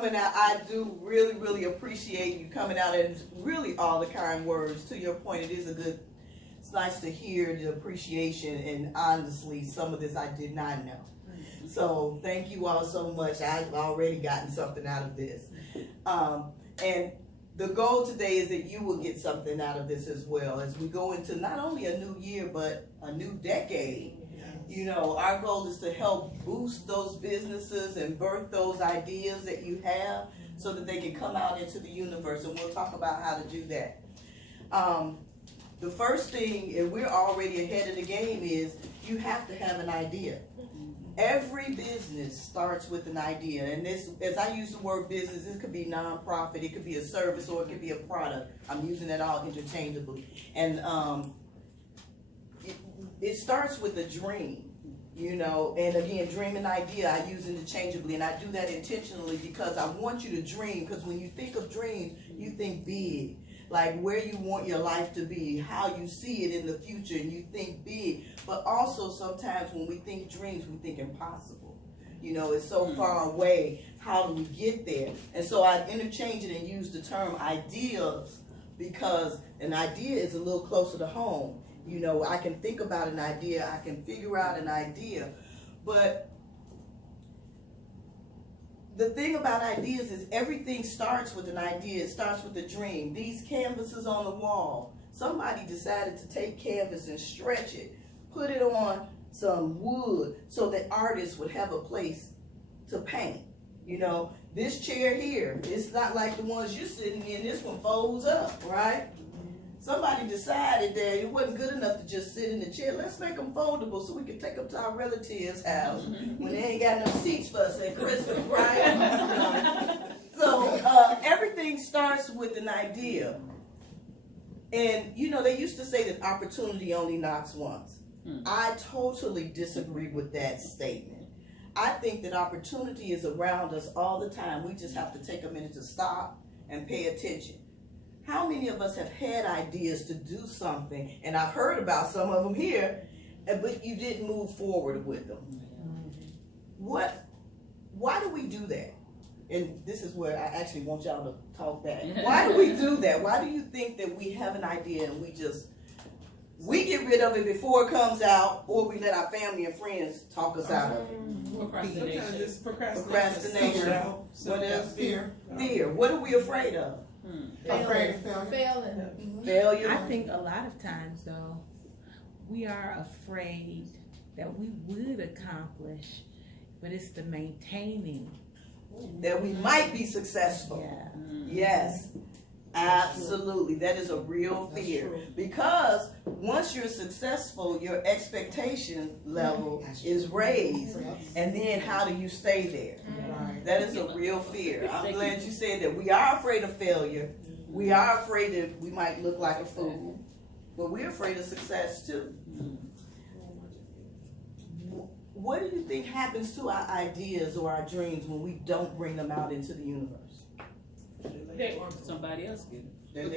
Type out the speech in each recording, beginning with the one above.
coming out. I do really, really appreciate you coming out and really all the kind words. To your point, it's nice to hear the appreciation, and honestly, some of this I did not know. So thank you all so much. I've already gotten something out of this. And the goal today is that you will get something out of this as well as we go into not only a new year, but a new decade. You know, our goal is to help boost those businesses and birth those ideas that you have so that they can come out into the universe. And we'll talk about how to do that. The first thing, and we're already ahead of the game, is you have to have an idea. Every business starts with an idea. And this, as I use the word business, this could be nonprofit, it could be a service, or it could be a product. I'm using that all interchangeably. And it starts with a dream, you know, and again, dream and idea I use interchangeably, and I do that intentionally because I want you to dream, because when you think of dreams, you think big, like where you want your life to be, how you see it in the future, and you think big. But also sometimes when we think dreams, we think impossible. You know, it's so far away, how do we get there? And so I interchange it and use the term ideas because an idea is a little closer to home. You know, I can think about an idea, I can figure out an idea, but the thing about ideas is everything starts with an idea. It starts with a dream. These canvases on the wall, somebody decided to take canvas and stretch it, put it on some wood so that artists would have a place to paint. You know, this chair here, it's not like the ones you're sitting in. This one folds up, right? Somebody decided that it wasn't good enough to just sit in the chair. Let's make them foldable so we can take them to our relatives' house when they ain't got no seats for us at Christmas, right? So everything starts with an idea. And, you know, they used to say that opportunity only knocks once. I totally disagree with that statement. I think that opportunity is around us all the time. We just have to take a minute to stop and pay attention. How many of us have had ideas to do something, and I've heard about some of them here, but you didn't move forward with them? Why do we do that? And this is where I actually want y'all to talk back. Why do we do that? Why do you think that we have an idea and we get rid of it before it comes out, or we let our family and friends talk us out of it? Procrastination. It's Procrastination. What else? Fear. Fear. What are we afraid of? Afraid of failure. Failure. I think a lot of times, though, we are afraid that we would accomplish, but it's the maintaining. That we might be successful. Yeah. Yes, absolutely. That is a real fear. Because once you're successful, your expectation level is raised. And then how do you stay there? That is a real fear. I'm glad you said that. We are afraid of failure. We are afraid that we might look like a fool. But we're afraid of success too. What do you think happens to our ideas or our dreams when we don't bring them out into the universe? Somebody else get it. Or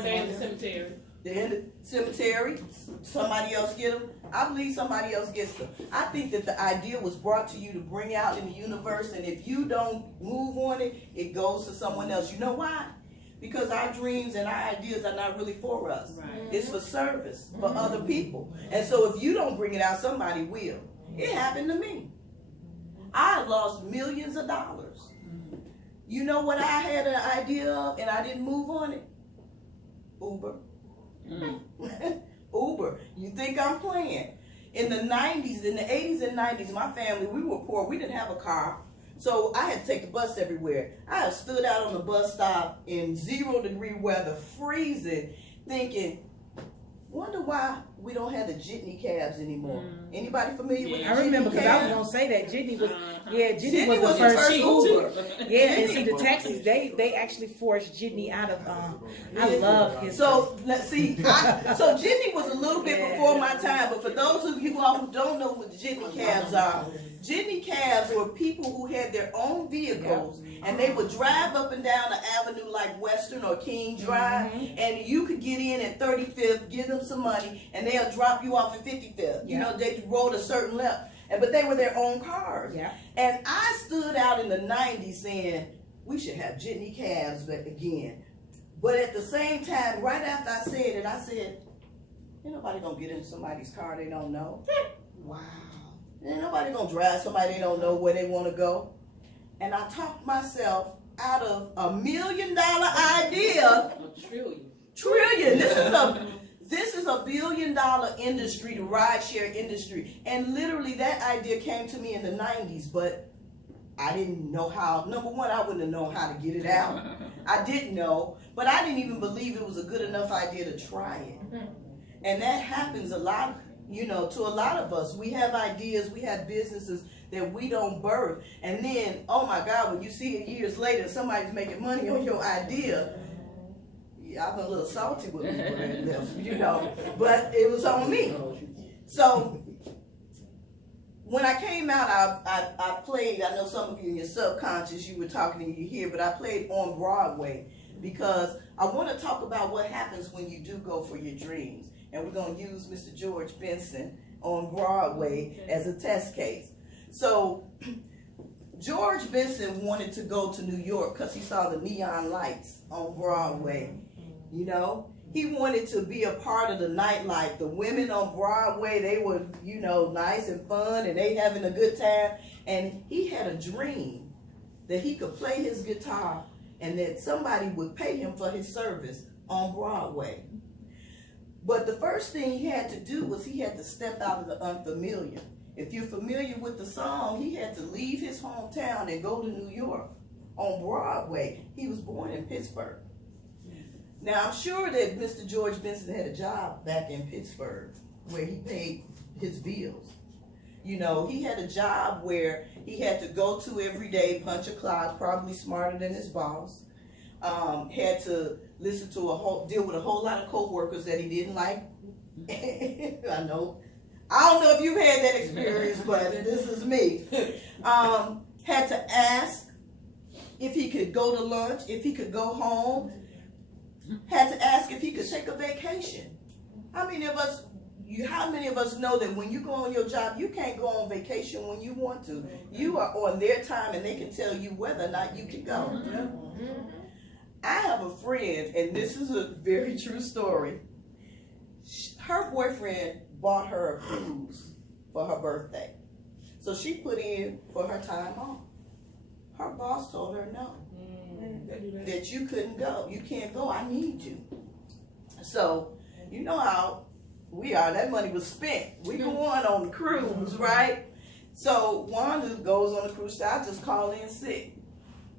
they're in the cemetery. They're in the cemetery. Somebody else get them. I believe somebody else gets them. I think that the idea was brought to you to bring out in the universe, and if you don't move on it, it goes to someone else. You know why? Because our dreams and our ideas are not really for us. Right. It's for service, for other people. And so if you don't bring it out, somebody will. It happened to me. I lost millions of dollars. You know what I had an idea of and I didn't move on it? Uber. Uber. You think I'm playing? In the 90s, in the 80s and 90s, my family, we were poor. We didn't have a car. So I had to take the bus everywhere. I have stood out on the bus stop in 0-degree weather, freezing, thinking, wonder why we don't have the jitney cabs anymore. Anybody familiar with the I remember, because I was going to say that Jitney was, Jitney was the first Uber. Yeah, and see, the taxis, they actually forced Jitney out of, I love his. So, let's see, so Jitney was a little bit before my time, but for those of you all who don't know what the Jitney cabs are, Jitney cabs were people who had their own vehicles, and they would drive up and down the avenue like Western or King Drive, and you could get in at 35th, give them some money, and they'll drop you off at 55th. You know, they rode a certain level. but they were their own cars. Yeah. And I stood out in the 90s saying, we should have jitney cabs back again. But at the same time, right after I said it, I said, ain't nobody gonna get in somebody's car they don't know. Wow. Ain't nobody gonna drive somebody they don't know where they wanna go. And I talked myself out of $1 million idea. A trillion. Trillion. This is a $1 billion industry, the rideshare industry. And literally that idea came to me in the 90s, but I didn't know how. Number one, I wouldn't have known how to get it out. I didn't know, but I didn't even believe it was a good enough idea to try it. And that happens a lot, you know, to a lot of us. We have ideas, we have businesses that we don't birth. And then, oh my God, when you see it years later, somebody's making money on your idea, yeah, I'm a little salty with me, you know, but it was on me. So when I came out, I played, I know some of you in your subconscious, you were talking and you hear, but I played on Broadway because I want to talk about what happens when you do go for your dreams. And we're going to use Mr. George Benson on Broadway as a test case. So George Benson wanted to go to New York because he saw the neon lights on Broadway. You know, he wanted to be a part of the nightlife. The women on Broadway, they were, you know, nice and fun and they having a good time. And he had a dream that he could play his guitar and that somebody would pay him for his service on Broadway. But the first thing he had to do was he had to step out of the unfamiliar. If you're familiar with the song, he had to leave his hometown and go to New York on Broadway. He was born in Pittsburgh. Now, I'm sure that Mr. George Benson had a job back in Pittsburgh where he paid his bills. You know, he had a job where he had to go to every day, punch a clock, probably smarter than his boss. Had to listen to deal with a whole lot of co-workers that he didn't like. I know. I don't know if you've had that experience, but this is me. Had to ask if he could go to lunch, if he could go home. Had to ask if he could take a vacation. How many of us know that when you go on your job, you can't go on vacation when you want to? You are on their time and they can tell you whether or not you can go. I have a friend, and this is a very true story. Her boyfriend bought her a cruise for her birthday. So she put in for her time off. Her boss told her no. That you couldn't go. You can't go. I need you. So, you know how we are. That money was spent. We go on the cruise, right? So, Wanda goes on the cruise. I just called in sick.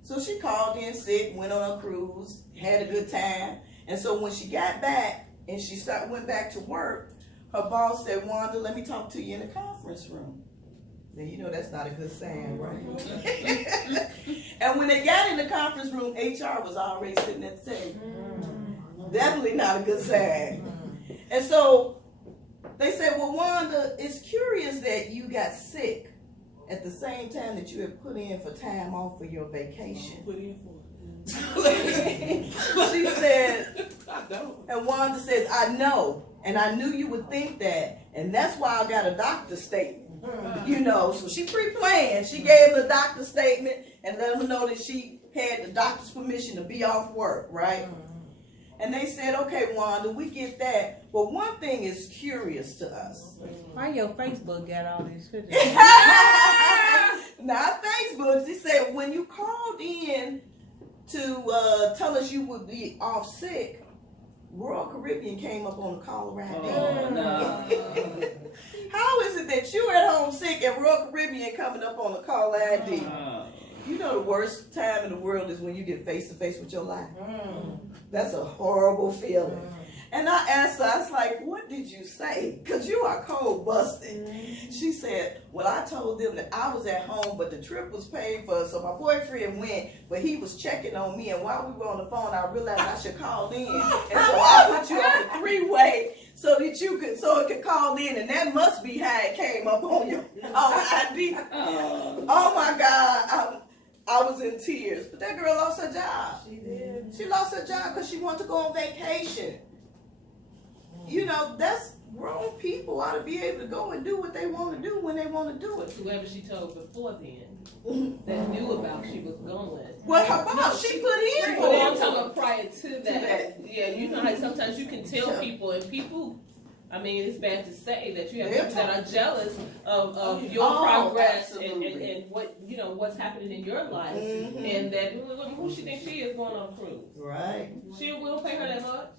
So she called in sick, went on a cruise, had a good time. And so when she got back and she went back to work, her boss said, Wanda, let me talk to you in the conference room. Now, you know that's not a good sign, right? And when they got in the conference room, HR was already sitting at the table. Definitely not a good sign. And so they said, well, Wanda, it's curious that you got sick at the same time that you had put in for time off for your vacation. Put in for it. She said, I don't. and Wanda says, I know, and I knew you would think that, and that's why I got a doctor's statement. You know, so she pre-planned. She gave the doctor's statement and let them know that she had the doctor's permission to be off work, right? And they said, okay, Wanda, we get that. But one thing is curious to us. Why your Facebook got all these pictures? Not Facebook. She said, when you called in to tell us you would be off sick, Royal Caribbean came up on the caller ID. Oh, no. How is it that you're at home sick and Royal Caribbean coming up on the caller ID? You know the worst time in the world is when you get face to face with your life. That's a horrible feeling. And I asked her, I was like, what did you say? Because you are cold busted. She said, well, I told them that I was at home, but the trip was paid for. So my boyfriend went, but he was checking on me. And while we were on the phone, I realized I should call in. And so I put you on the three-way so that you could, so it could call in. And that must be how it came up on your ID. Oh my God. I was in tears. But that girl lost her job. She did. She lost her job because she wanted to go on vacation. You know, that's grown people ought to be able to go and do what they want to do when they want to do it. Whoever she told before then, that knew about she was going. Well, how about she put in Well, I'm for talking about prior to that. Yeah, you know how sometimes you can tell people, and people, I mean, it's bad to say that you have people that are jealous of your progress and what, you know, what's happening in your life, and that who she thinks she is going on a cruise. Right. She will pay her that much.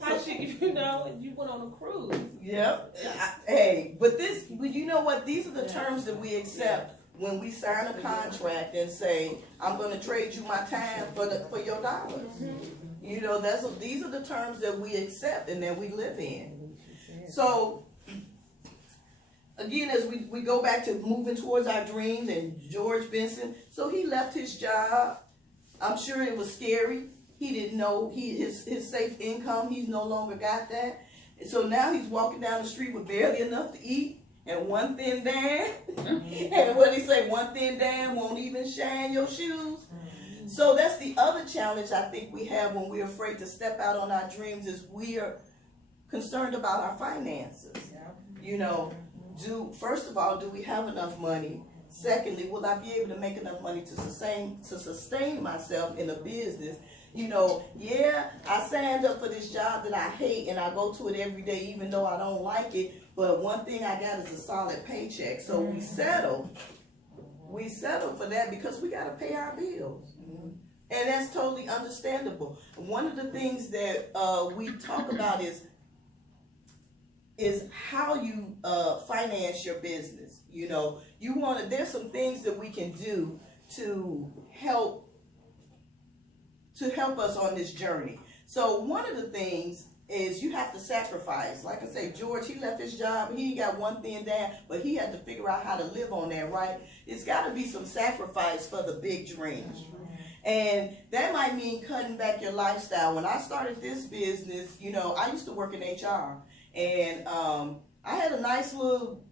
How she, you know, you went on a cruise. Yep. Hey, but you know what? These are the terms that we accept when we sign a contract and say, I'm going to trade you my time for your dollars. You know, these are the terms that we accept and that we live in. So, again, as we go back to moving towards our dreams, and George Benson, so he left his job. I'm sure it was scary. He didn't know his safe income. He's no longer got that. And so now he's walking down the street with barely enough to eat and one thin dam. And what he say, one thin dam won't even shine your shoes. So that's the other challenge I think we have when we're afraid to step out on our dreams, is we are concerned about our finances. You know, first of all, do we have enough money? Secondly, will I be able to make enough money to sustain myself in a business? You know, yeah, I signed up for this job that I hate and I go to it every day even though I don't like it, but one thing I got is a solid paycheck. So we settle for that because we got to pay our bills. And that's totally understandable. One of the things that we talk about is how you finance your business. You know, there's some things that we can do to help us on this journey. So one of the things is you have to sacrifice. Like I say, George, he left his job. He got one thing down, but he had to figure out how to live on that, right? It's got to be some sacrifice for the big dreams. And that might mean cutting back your lifestyle. When I started this business, you know, I used to work in HR. And I had a nice little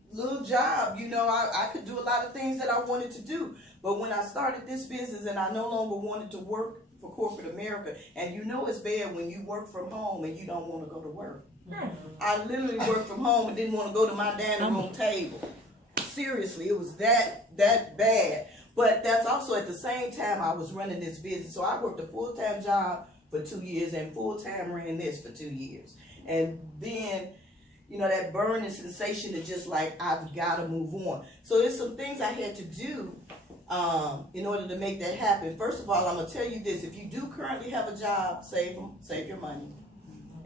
job. You know, I could do a lot of things that I wanted to do. But when I started this business and I no longer wanted to work for corporate America, and you know it's bad when you work from home and you don't want to go to work. I literally worked from home and didn't want to go to my dining room table. Seriously, it was that bad. But that's also at the same time I was running this business. So I worked a full-time job for 2 years and full-time ran this for 2 years. And then, you know, that burning sensation is just like, I've got to move on. So there's some things I had to do in order to make that happen. First of all, I'm going to tell you this. If you do currently have a job, save your money.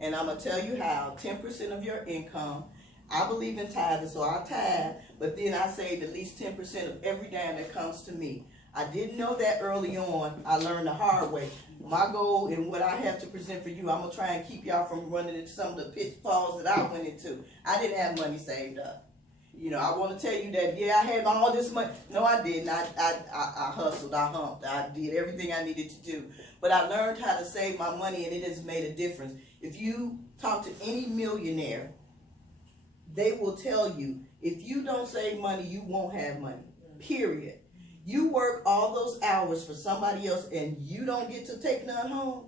And I'm going to tell you how. 10% of your income. I believe in tithing, so I tithe, but then I save at least 10% of every dime that comes to me. I didn't know that early on. I learned the hard way. My goal and what I have to present for you, I'm going to try and keep y'all from running into some of the pitfalls that I went into. I didn't have money saved up. You know, I want to tell you that, yeah, I had all this money. No, I didn't. I hustled. I humped. I did everything I needed to do. But I learned how to save my money, and it has made a difference. If you talk to any millionaire, they will tell you, if you don't save money, you won't have money, period. You work all those hours for somebody else and you don't get to take none home,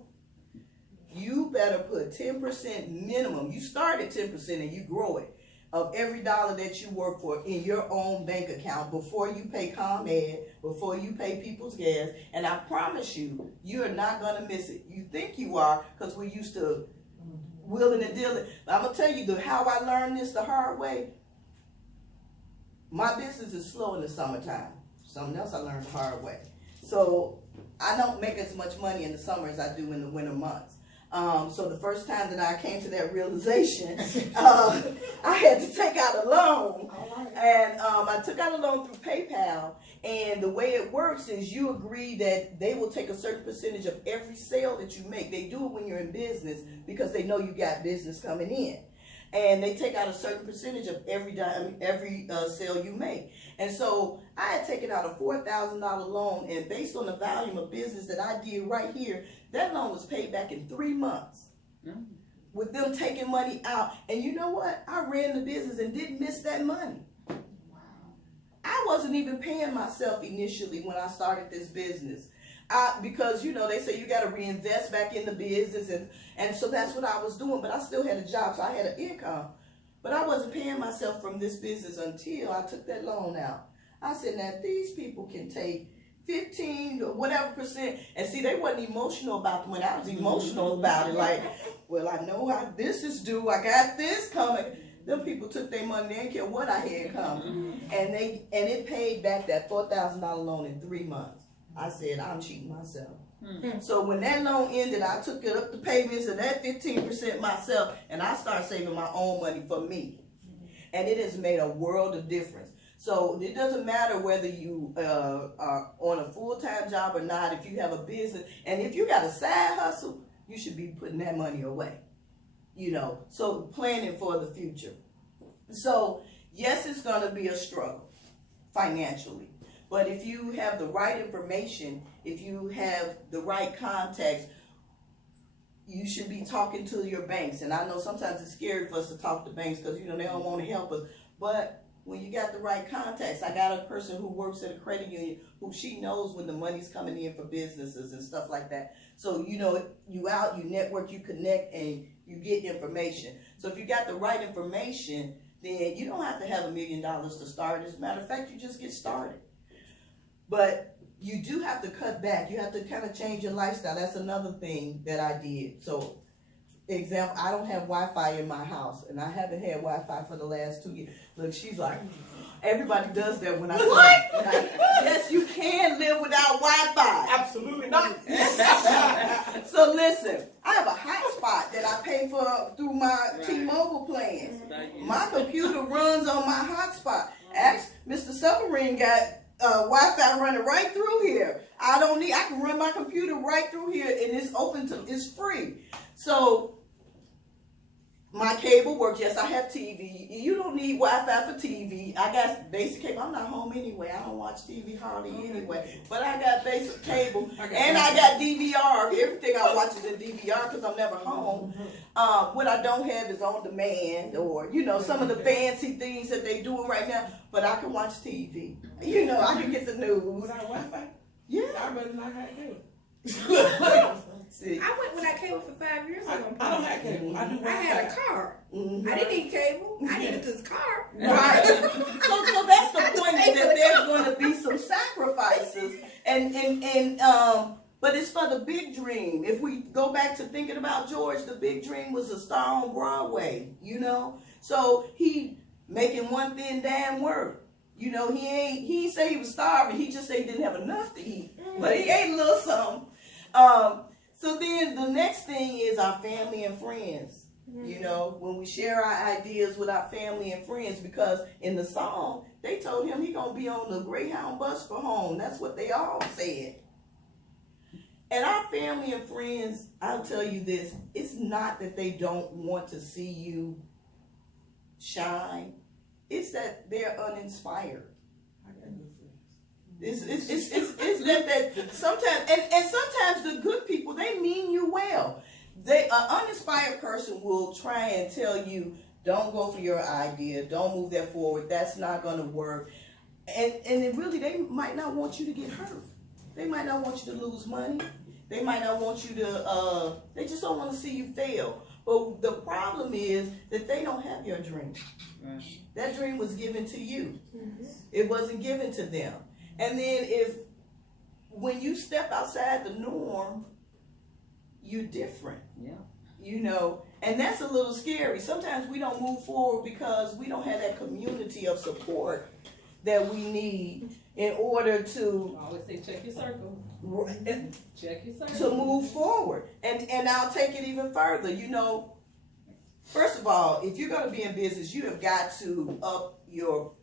you better put 10% minimum. You start at 10% and you grow it, of every dollar that you work for in your own bank account before you pay ComEd, before you pay people's gas. And I promise you, you are not going to miss it. You think you are because we're used to willing and dealing. I'm going to tell you how I learned this the hard way. My business is slow in the summertime. Something else I learned the hard way. So I don't make as much money in the summer as I do in the winter months. So the first time that I came to that realization, I had to take out a loan. And I took out a loan through PayPal. And the way it works is you agree that they will take a certain percentage of every sale that you make. They do it when you're in business because they know you got business coming in. And they take out a certain percentage of every sale you make. And so I had taken out a $4,000 loan, and based on the volume of business that I did right here, that loan was paid back in 3 months. With them taking money out. And you know what? I ran the business and didn't miss that money. I wasn't even paying myself initially when I started this business. Because, you know, they say you got to reinvest back in the business. And so that's what I was doing. But I still had a job, so I had an income. But I wasn't paying myself from this business until I took that loan out. I said, now these people can take 15 or whatever percent. And see, they wasn't emotional about the money. I was emotional about it. Like, well, I know how this is due. I got this coming. Them people took their money. They didn't care what I had coming. And it paid back that $4,000 loan in 3 months. I said, I'm cheating myself. So when that loan ended, I took it up the payments of that 15% myself, and I started saving my own money for me. And it has made a world of difference. So it doesn't matter whether you are on a full-time job or not, if you have a business, and if you got a side hustle, you should be putting that money away. You know, so planning for the future. So yes, it's going to be a struggle financially. But if you have the right information, if you have the right contacts, you should be talking to your banks. And I know sometimes it's scary for us to talk to banks because, you know, they don't want to help us. But when you got the right contacts, I got a person who works at a credit union who she knows when the money's coming in for businesses and stuff like that. So, you know, you out, you network, you connect, and you get information. So if you got the right information, then you don't have to have $1 million to start. As a matter of fact, you just get started. But you do have to cut back. You have to kind of change your lifestyle. That's another thing that I did. So, example, I don't have Wi-Fi in my house, and I haven't had Wi-Fi for the last 2 years. Look, she's like, everybody does that when I what? Yes, you can live without Wi-Fi. Absolutely not. So listen, I have a hotspot that I pay for through my T-Mobile plans. My computer runs on my hotspot. Ask Mr. Submarine got Wi-Fi running right through here. I can run my computer right through here, and it's it's free. So my cable works. Yes, I have TV. You don't need Wi-Fi for TV. I got basic cable. I'm not home anyway. I don't watch TV hardly anyway. But I got basic cable, and I got DVR. Everything I watch is in DVR because I'm never home. What I don't have is on demand, or you know, some of the fancy things that they doing right now. But I can watch TV. You know, I can get the news. Without Wi-Fi? Yeah. I better not have cable. See. I went when I came for 5 years ago. I don't have cable. I do Wi-Fi. I had a car. I didn't need cable. I needed this car. Right. So that's the point, is that there's going to be some sacrifices, but it's for the big dream. If we go back to thinking about George, the big dream was a star on Broadway, you know? So he making one thin damn work. You know, he ain't say he was starving. He just said he didn't have enough to eat. But he ate a little something. So then the next thing is our family and friends. You know, when we share our ideas with our family and friends, because in the song, they told him he gonna be on the Greyhound bus for home. That's what they all said. And our family and friends, I'll tell you this, it's not that they don't want to see you shine. It's that they're uninspired. It's that sometimes, and sometimes the good people, they mean you well. An uninspired person will try and tell you, don't go for your idea, don't move that forward, that's not going to work. And really, they might not want you to get hurt. They might not want you to lose money. They might not want you to, they just don't want to see you fail. But the problem is that they don't have your dream. That dream was given to you. It wasn't given to them. And then when you step outside the norm, you're different. Yeah. You know, and that's a little scary. Sometimes we don't move forward because we don't have that community of support that we need in order to I always say check your circle. Check your circle. To move forward. And I'll take it even further. You know, first of all, if you're going to be in business, you have got to up your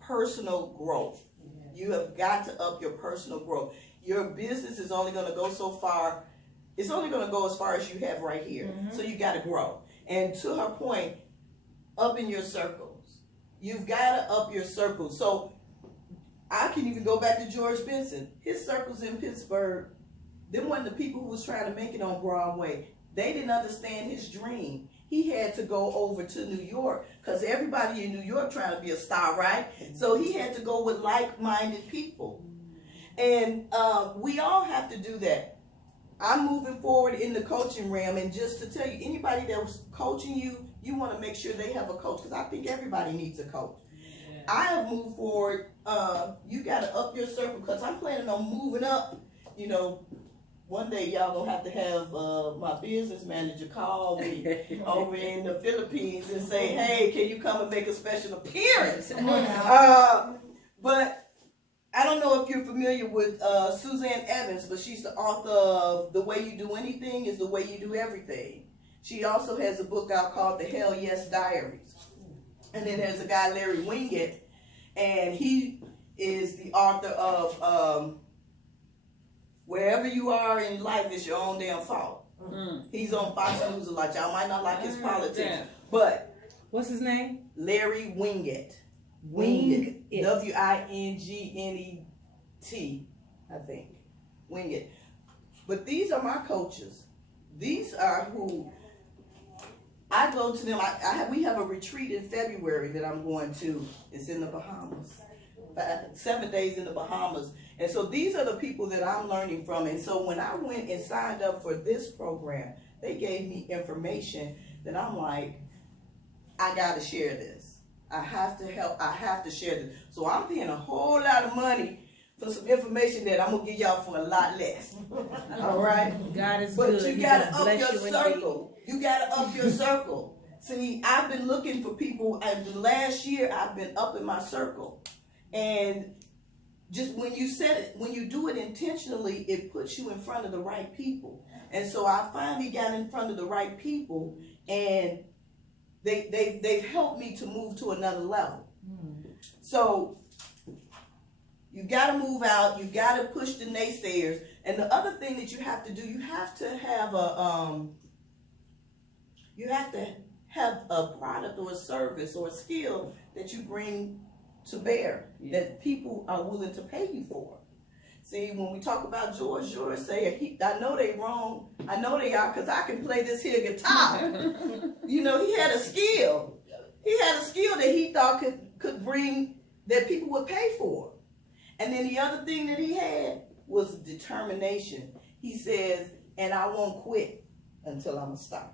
personal growth. You have got to up your personal growth. Your business is only going to go so far. It's only going to go as far as you have right here. So you got to grow. And to her point, up in your circles. You've got to up your circles. So I can even go back to George Benson. His circles in Pittsburgh, them weren't the people who was trying to make it on Broadway. They didn't understand his dream. He had to go over to New York because everybody in New York trying to be a star, right? So he had to go with like-minded people. And we all have to do that. I'm moving forward in the coaching realm, and just to tell you, anybody that was coaching you, you want to make sure they have a coach, because I think everybody needs a coach. I have moved forward. You got to up your circle, because I'm planning on moving up. You know, one day y'all gonna have to have my business manager call me over in the Philippines and say, hey, can you come and make a special appearance? But I don't know if you're familiar with Suzanne Evans, but she's the author of The Way You Do Anything is the Way You Do Everything. She also has a book out called The Hell Yes Diaries. And then there's a guy, Larry Winget, and he is the author of Wherever You Are in Life Is Your Own Damn Fault. He's on Fox News a lot. Y'all might not like his politics, but what's his name? Larry Winget. Winget. W-I-N-G-N-E-T, I think. Winget. But these are my coaches. These are who I go to them. We have a retreat in February that I'm going to. It's in the Bahamas. 7 days in the Bahamas. And so these are the people that I'm learning from. And so when I went and signed up for this program, they gave me information that I'm like, I got to share this. I have to help. I have to share this. So I'm paying a whole lot of money for some information that I'm going to give y'all for a lot less. All right? God is but good. But you got to up your circle. You got to up your circle. See, I've been looking for people, and the last year I've been up in my circle. And just when you said it, when you do it intentionally, it puts you in front of the right people. And so I finally got in front of the right people, and they've helped me to move to another level. So you got to move out. You got to push the naysayers. And the other thing that you have to do, you have to have a product or a service or a skill that you bring to bear, that people are willing to pay you for. See, when we talk about George say, I know they wrong. I know they are, because I can play this here guitar. You know, he had a skill. He had a skill that he thought could bring, that people would pay for. And then the other thing that he had was determination. He says, and I won't quit until I'm a star.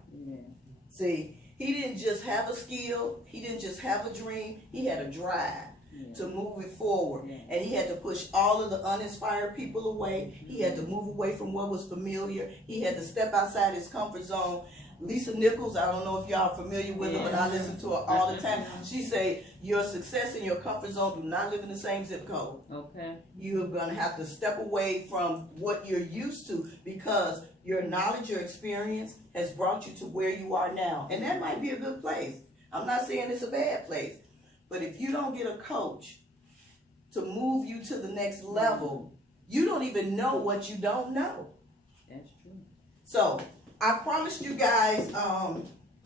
See, he didn't just have a skill. He didn't just have a dream. He had a drive to move it forward. And he had to push all of the uninspired people away. He had to move away from what was familiar. He had to step outside his comfort zone. Lisa Nichols, I don't know if y'all are familiar with her, but I listen to her all the time. She say, your success in your comfort zone do not live in the same zip code. Okay. You're going to have to step away from what you're used to, because your knowledge, your experience has brought you to where you are now. And that might be a good place. I'm not saying it's a bad place. But if you don't get a coach to move you to the next level, you don't even know what you don't know. That's true. So I promised you guys,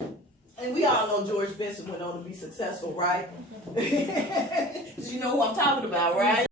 and we all know George Benson went on to be successful, right? You know who I'm talking about, right?